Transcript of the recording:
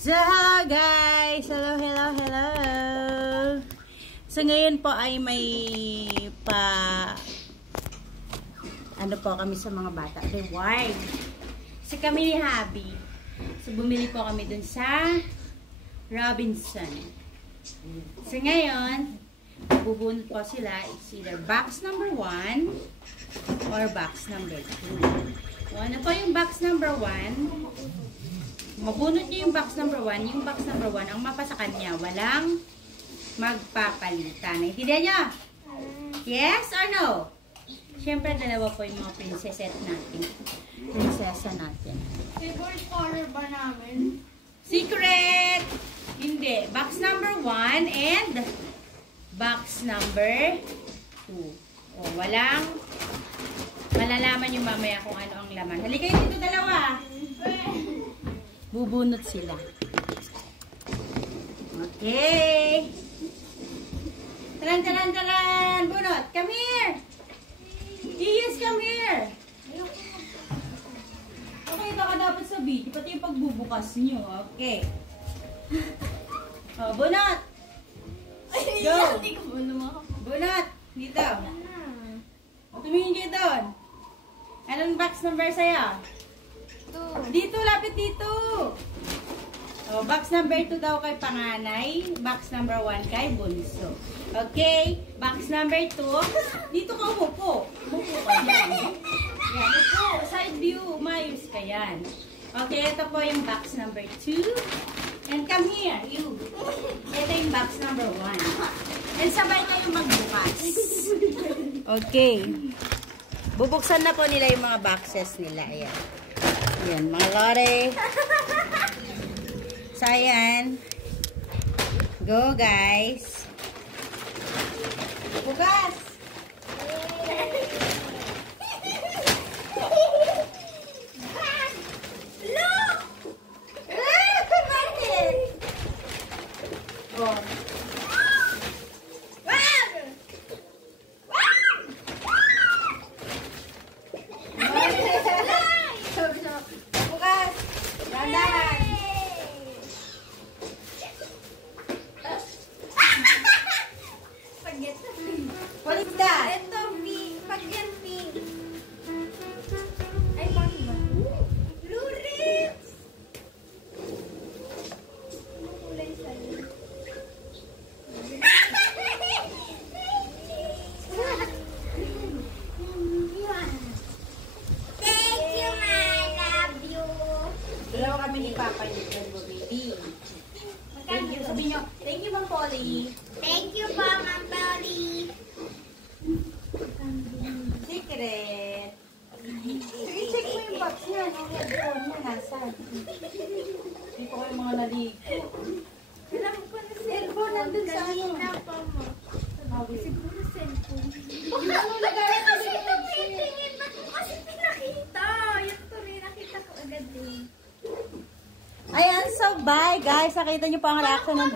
So, hello guys! Hello, hello, hello! So, ngayon po ay may ano po kami sa mga bata. Reward! So, kami ni Habi. So, bumili po kami dun sa Robinson. So, ngayon, bubunot po sila. It's either box number 1 or box number 2. Ano po yung box number 1? Mabunot nyo yung box number 1. Yung box number 1, ang mapa sa kanya, walang magpapalitan. Naintindihan nyo? Yes or no? Siyempre, dalawa po yung mga prinsesa natin. Favorite color ba namin? Secret! Hindi. Box number 1 and box number 2. O, walang malalaman yung mamaya kung ano ang laman. Halika kayo dito dalawa. Bubunot sila. Okay. Taran, taran, taran. Bunot. Come here. Yes, come here. Okay, baka dapat sa video. Pati yung pagbubukas nyo. Okay. Oh, bunot. Go. Hindi ko ba Bunot. Dito. Tumingin kayo doon. Anong box number sa'yo? Dito, lapit dito. Oh, box number 2 daw kay panganay. Box number 1 kay bunso. Okay. Box number 2. Dito ka umupo. Umupo ka dyan. Yan, upo. Side view. Umayos ka yan. Okay, ito po yung box number 2. And come here, you. Ito yung box number 1. And sabay kayo magbukas. Okay. Bubuksan na po nila yung mga boxes nila. Ayan. Ayan, mga lore. So, ayan. Go, guys. Bukas! Look! Bakit? Oh. Bukas! Dandan! Paligda! Ito, pink. Pag yan, pink. Ay, bakit ba? Blue lips! Ano kulay sa'yo? Thank you, I love you. Dalawa kami ni Papa ni baby. Thank you. Sabi nyo, thank you, Ma'am Polly. Thank you po, Ma'am Polly. Secret. Sige, check mo yung box niya. Yung headphone mo, nasan? Hindi ko kayo mga naligo. Alam ko na Cellphone nandun sa ano. Kanina pa mo. Siguro cellphone. Ano nagalit Kasi ito titingin na ko kasi pinakita. Yung tuloy nakita ko agad eh. Ayan, so bye guys. Nakita nyo po ang reaction ng